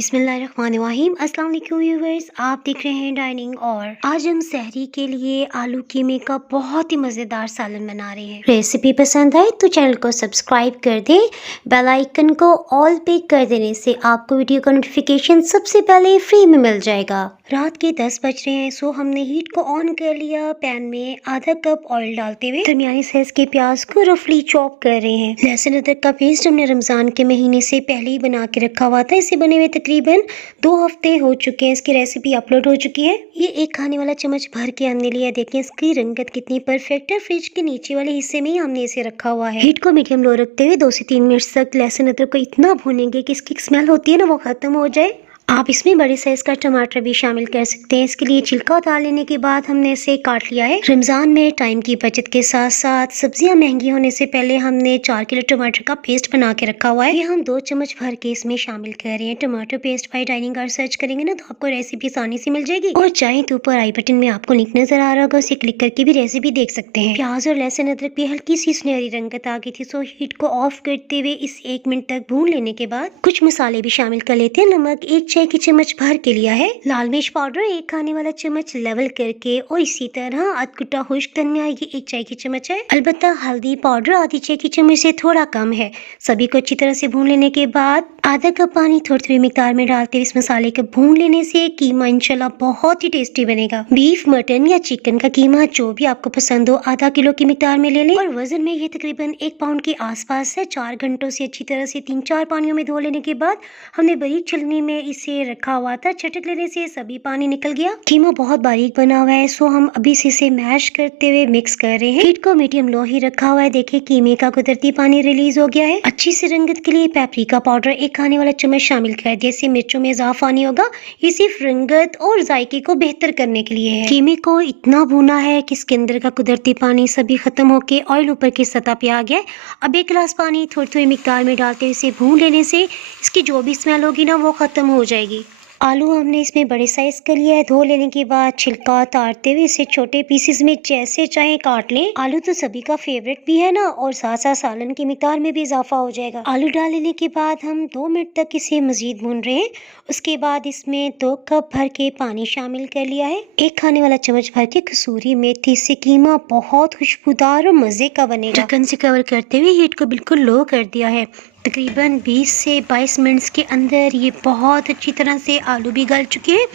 बिस्मिल्लाहिर्रहमानिर्रहीम। अस्सलाम वालेकुम व्यूअर्स, आप देख रहे हैं डाइनिंग। और आज हम सहरी के लिए आलू कीमे का बहुत ही मज़ेदार सालन बना रहे हैं। रेसिपी पसंद आए तो चैनल को सब्सक्राइब कर दें। बेल आइकन को ऑल पे कर देने से आपको वीडियो का नोटिफिकेशन सबसे पहले फ्री में मिल जाएगा। रात के 10 बज रहे हैं, सो हमने हीट को ऑन कर लिया। पैन में आधा कप ऑयल डालते हुए दरमियानी साइज के प्याज को रफली चॉप कर रहे हैं। लहसुन अदरक का पेस्ट हमने रमजान के महीने से पहले ही बना के रखा हुआ था। इसे बने हुए तकरीबन 2 हफ्ते हो चुके हैं। इसकी रेसिपी अपलोड हो चुकी है। ये एक खाने वाला चम्मच भर के हमने लिया। देखिए इसकी रंगत कितनी परफेक्ट है। फ्रिज के नीचे वाले हिस्से में ही हमने इसे रखा हुआ है। हीट को मीडियम लो रखते हुए 2 से 3 मिनट तक लहसुन अदरक को इतना भूनेंगे कि इसकी स्मेल होती है ना, वो खत्म हो जाए। आप इसमें बड़े साइज का टमाटर भी शामिल कर सकते हैं। इसके लिए छिलका उतार लेने के बाद हमने इसे काट लिया है। रमजान में टाइम की बचत के साथ साथ सब्जियां महंगी होने से पहले हमने 4 किलो टमाटर का पेस्ट बना के रखा हुआ है। ये हम 2 चम्मच भर के इसमें शामिल कर रहे हैं। टमाटर पेस्ट बाय डाइनिंग का सर्च करेंगे ना तो आपको रेसिपी आसानी से मिल जाएगी। और चाहे तो ऊपर आई बटन में आपको लिंक नजर आ रहा होगा, उसे क्लिक करके भी रेसिपी देख सकते हैं। प्याज और लहसुन अदरक भी हल्की सी सुनहरी रंगत आ गई थी। सो हीट को ऑफ करते हुए इस 1 मिनट तक भून लेने के बाद कुछ मसाले भी शामिल कर लेते हैं। नमक 1 चाय की चम्मच भर के लिया है। लाल मिर्च पाउडर 1 खाने वाला चम्मच लेवल करके, और इसी तरह अधकुटा खुश्क धनिया ये 1 चाय की चम्मच है। अलबत्ता हल्दी पाउडर आधी चाय की चम्मच से थोड़ा कम है। सभी को अच्छी तरह से भून लेने के बाद आधा कप पानी थोड़ी थोड़ी मिकदार में डालते हुए इस मसाले को भून लेने से कीमा इंशाल्लाह बहुत ही टेस्टी बनेगा। बीफ, मटन या चिकन का कीमा जो भी आपको पसंद हो आधा किलो की मिकदार में ले लें। और वजन में ये तकरीबन 1 पाउंड के आसपास है। 4 घंटों से अच्छी तरह से 3-4 पानियों में धो लेने के बाद हमने बारीक छलनी में इसे रखा हुआ था। चटक लेने से सभी पानी निकल गया। कीमा बहुत बारीक बना हुआ है, सो हम अभी से इसे मैश करते हुए मिक्स कर रहे हैं। हीट को मीडियम लो ही रखा हुआ है। देखिए कीमे का कुदरती पानी रिलीज हो गया है। अच्छी सी रंगत के लिए पेपरिका पाउडर 1 खाने वाला चम्मच शामिल कर दिया। इससे मिर्चों में इजाफा नहीं होगा, ये सिर्फ रंगत और जायके को बेहतर करने के लिए है। कीमे को इतना भूना है कि इसके अंदर का कुदरती पानी सभी खत्म होके ऑयल ऊपर की सतह पे आ गया है। अब 1 गिलास पानी थोड़ी थोड़ी मिकदार में डालते हुए इसे भून लेने से इसकी जो भी स्मेल होगी ना वो खत्म हो जाएगी। आलू हमने इसमें बड़े साइज का लिया है। धो लेने के बाद छिलका उतारते हुए इसे छोटे पीसेस में जैसे चाहे काट लें। आलू तो सभी का फेवरेट भी है ना, और साथ साथ सालन की मिकदार में भी इजाफा हो जाएगा। आलू डाल लेने के बाद हम 2 मिनट तक इसे मजीद भून रहे हैं। उसके बाद इसमें 2 कप भर के पानी शामिल कर लिया है। 1 खाने वाला चम्मच भर के कसूरी मेथी से कीमा बहुत खुशबूदार और मजे का बनेगा। ढक्कन से कवर करते हुए हीट को बिल्कुल लो कर दिया है। तकरीबन 20 से 22 मिनट्स के अंदर ये बहुत अच्छी तरह से आलू भी गल चुके हैं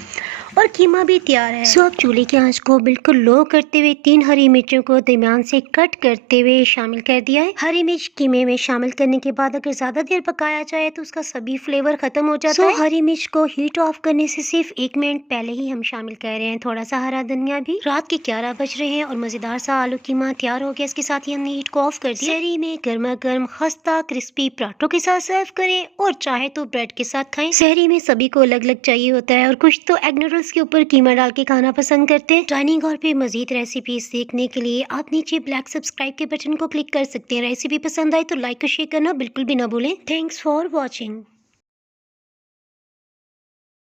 और कीमा भी तैयार है। सो अब चूल्हे की आंच को बिल्कुल लो करते हुए 3 हरी मिर्चों को दरमियान से कट करते हुए शामिल कर दिया है। हरी मिर्च कीमे में शामिल करने के बाद अगर ज्यादा देर पकाया जाए तो उसका सभी फ्लेवर खत्म हो जाता है। हरी मिर्च को हीट ऑफ करने से सिर्फ 1 मिनट पहले ही हम शामिल कर रहे हैं। थोड़ा सा हरा धनिया भी। रात के 11 बज रहे हैं और मजेदार सा आलू कीमा तैयार हो गया। इसके साथ ही हमने हीट को ऑफ कर दिया। सहरी में गर्मा गर्म खस्ता क्रिस्पी पराठों के साथ सर्व करें और चाहे तो ब्रेड के साथ खाएं। सहरी में सभी को अलग अलग चाहिए होता है और कुछ तो एग नूडल्स के ऊपर कीमा डाल के खाना पसंद करते हैं। डाइनिंग हॉल पे मजीद रेसिपीज देखने के लिए आप नीचे ब्लैक सब्सक्राइब के बटन को क्लिक कर सकते हैं। रेसिपी पसंद आए तो लाइक और शेयर करना बिल्कुल भी ना भूलें। Thanks for watching.